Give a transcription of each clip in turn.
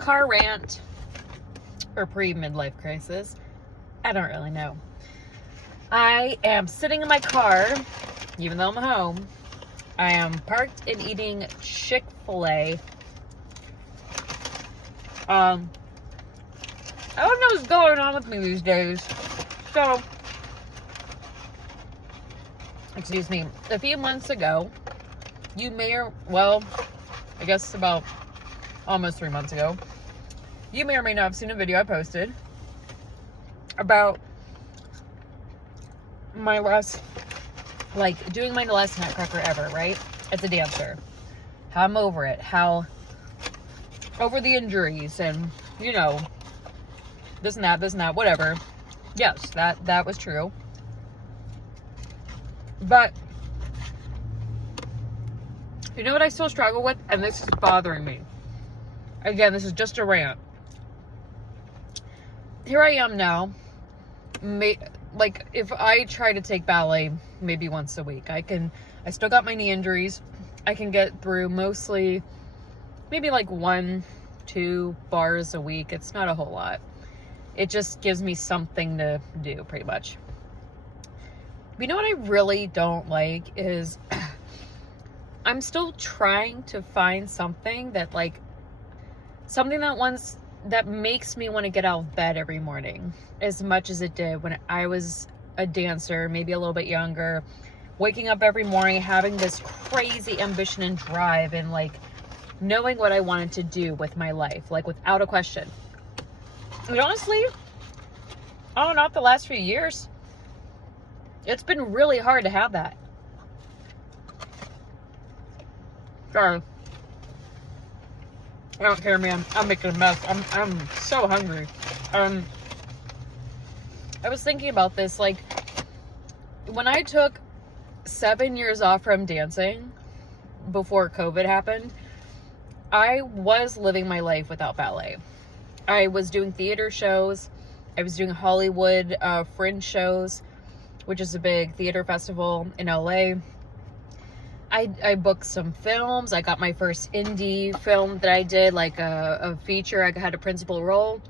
car rant or pre-midlife crisis. I don't really know. I am sitting in my car, even though I'm home. I am parked and eating Chick-fil-A. I don't know what's going on with me these days. So, excuse me, a few months ago, I guess about almost 3 months ago, you may or may not have seen a video I posted about my last, doing my last nutcracker ever, right? As a dancer. How I'm over it. How over the injuries and, this and that, whatever. Yes, that was true. But, you know what I still struggle with? And this is bothering me. Again, this is just a rant. Here I am now. If I try to take ballet maybe once a week, I still got my knee injuries. I can get through mostly maybe 1-2 bars a week. It's not a whole lot. It just gives me something to do, pretty much. But you know what I really don't like is I'm still trying to find something that that makes me want to get out of bed every morning as much as it did when I was a dancer, maybe a little bit younger, waking up every morning, having this crazy ambition and drive and knowing what I wanted to do with my life, without a question. And honestly, not the last few years, it's been really hard to have that. Sorry. I don't care, man. I'm making a mess. I'm so hungry. I was thinking about this, when I took 7 years off from dancing before COVID happened, I was living my life without ballet. I was doing theater shows. I was doing Hollywood Fringe shows, which is a big theater festival in LA. I booked some films. I got my first indie film that I did, a feature. I had a principal role.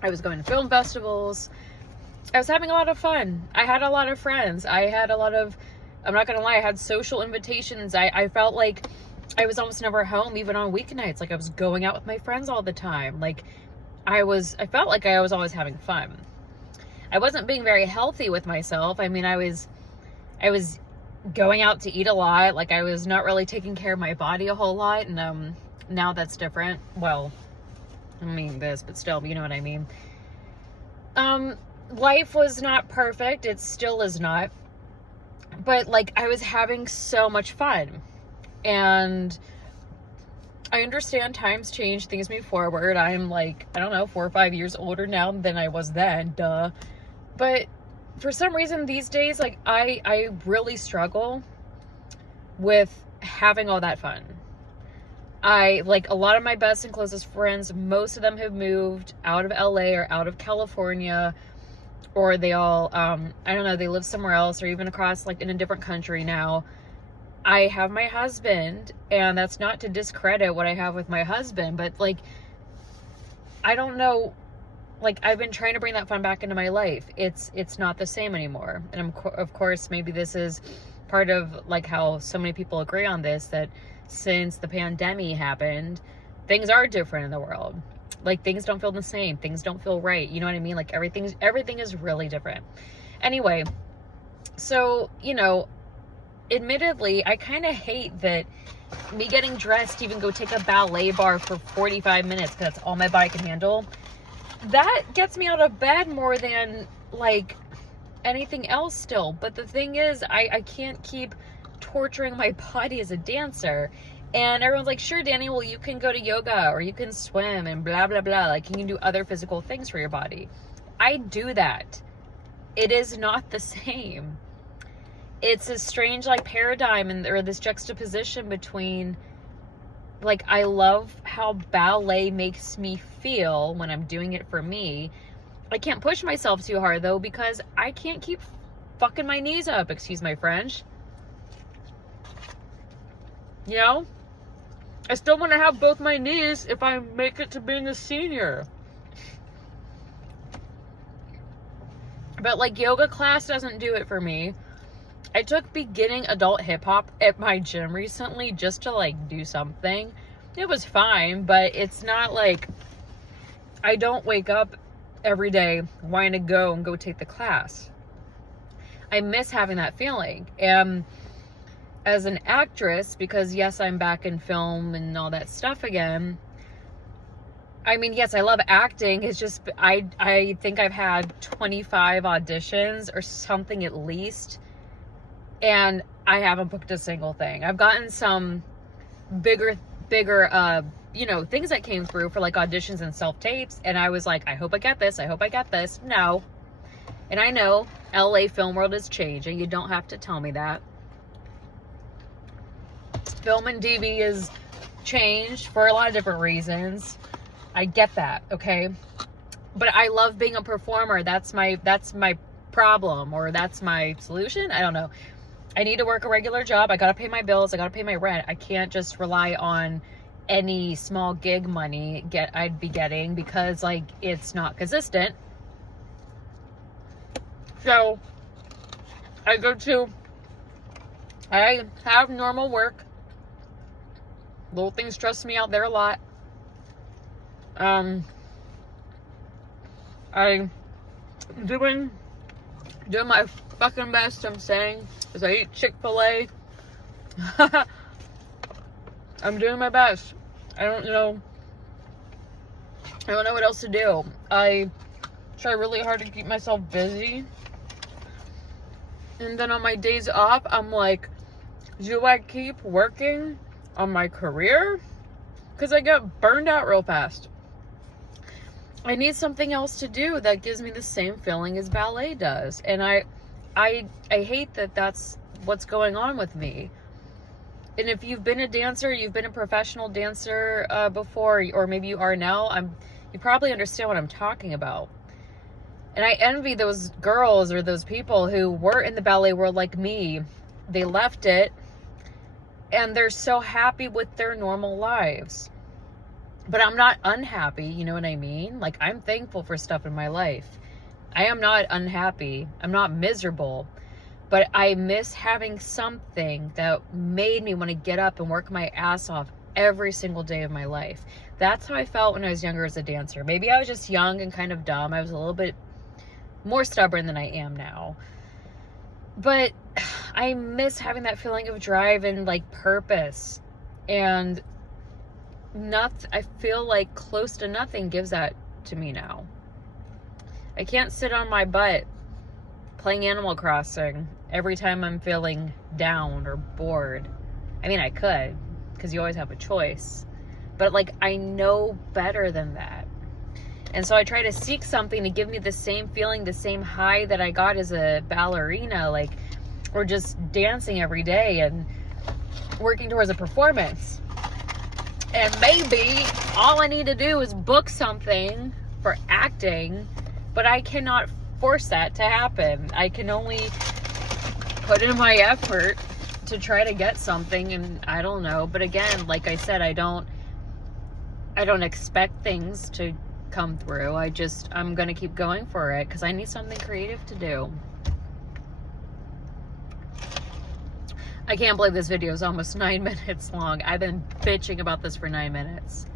I was going to film festivals. I was having a lot of fun. I had a lot of friends. I'm not going to lie, I had social invitations. I felt like I was almost never home, even on weeknights. I was going out with my friends all the time. I felt like I was always having fun. I wasn't being very healthy with myself. I mean, I was going out to eat a lot. I was not really taking care of my body a whole lot. And now that's different. Well, I mean this, but still, you know what I mean. Life was not perfect. It still is not. But I was having so much fun. And I understand times change, things move forward. I'm 4 or 5 years older now than I was then. Duh. But for some reason these days, I really struggle with having all that fun. A lot of my best and closest friends, most of them have moved out of LA or out of California, or they all, they live somewhere else or even across, in a different country now. I have my husband, and that's not to discredit what I have with my husband, but I don't know. I've been trying to bring that fun back into my life. It's not the same anymore. And of course, maybe this is part of how so many people agree on this, that since the pandemic happened, things are different in the world. Things don't feel the same. Things don't feel right. You know what I mean? Everything is really different. Anyway, so, admittedly, I kind of hate that me getting dressed to even go take a ballet bar for 45 minutes, because that's all my body can handle. That gets me out of bed more than anything else still. But the thing is, I can't keep torturing my body as a dancer. And everyone's like, sure, Danny, well, you can go to yoga or you can swim and blah, blah, blah. You can do other physical things for your body. I do that. It is not the same. It's a strange, paradigm or this juxtaposition between, I love how ballet makes me feel when I'm doing it for me. I can't push myself too hard, though, because I can't keep fucking my knees up, excuse my French. I still want to have both my knees if I make it to being a senior. But like yoga class doesn't do it for me. I took beginning adult hip hop at my gym recently just to like do something. It was fine, but it's not like I don't wake up every day wanting to go take the class. I miss having that feeling. And as an actress, because yes, I'm back in film and all that stuff again. I mean, yes, I love acting. It's just, I think I've had 25 auditions or something at least. And I haven't booked a single thing. I've gotten some bigger, you know, things that came through for like auditions and self-tapes. And I was like, I hope I get this. I hope I get this. No. And I know LA film world is changing. You don't have to tell me that. Film and DV is changed for a lot of different reasons. I get that, okay? But I love being a performer. That's my problem, or that's my solution. I don't know. I need to work a regular job. I gotta pay my bills. I gotta pay my rent. I can't just rely on any small gig money I'd be getting, because like it's not consistent. So I have normal work. Little things stress me out there a lot. I'm doing my fucking best. I'm saying, as I eat Chick-fil-A. I'm doing my best. I don't know what else to do. I try really hard to keep myself busy. And then on my days off, I'm like, do I keep working on my career? Because I get burned out real fast. I need something else to do that gives me the same feeling as ballet does. And I hate that that's what's going on with me. And if you've been a dancer, you've been a professional dancer before, or maybe you are now, you probably understand what I'm talking about. And I envy those girls or those people who were in the ballet world like me. They left it and they're so happy with their normal lives. But I'm not unhappy, you know what I mean? Like, I'm thankful for stuff in my life. I am not unhappy. I'm not miserable. But I miss having something that made me want to get up and work my ass off every single day of my life. That's how I felt when I was younger as a dancer. Maybe I was just young and kind of dumb. I was a little bit more stubborn than I am now. But I miss having that feeling of drive and like purpose. And I feel like close to nothing gives that to me now. I can't sit on my butt playing Animal Crossing every time I'm feeling down or bored. I mean, I could, because you always have a choice. But like, I know better than that. And so I try to seek something to give me the same feeling, the same high that I got as a ballerina, like, or just dancing every day and working towards a performance. And maybe all I need to do is book something for acting, but I cannot force that to happen. I can only put in my effort to try to get something, and I don't know. But again, like I said, I don't expect things to come through. I'm gonna keep going for it because I need something creative to do. I can't believe this video is almost 9 minutes long. I've been bitching about this for 9 minutes.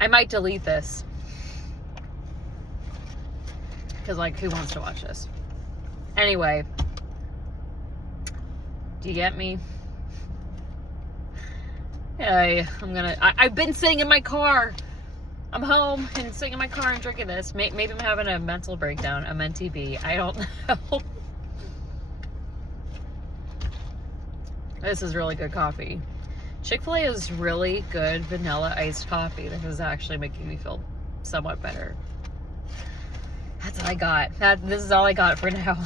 I might delete this. Because, like, who wants to watch this? Anyway. Do you get me? Yeah, I've been sitting in my car. I'm home and sitting in my car and drinking this. Maybe I'm having a mental breakdown. I'm NTB. I don't know. This is really good coffee. Chick-fil-A is really good vanilla iced coffee. This is actually making me feel somewhat better. That's all I got. This is all I got for now.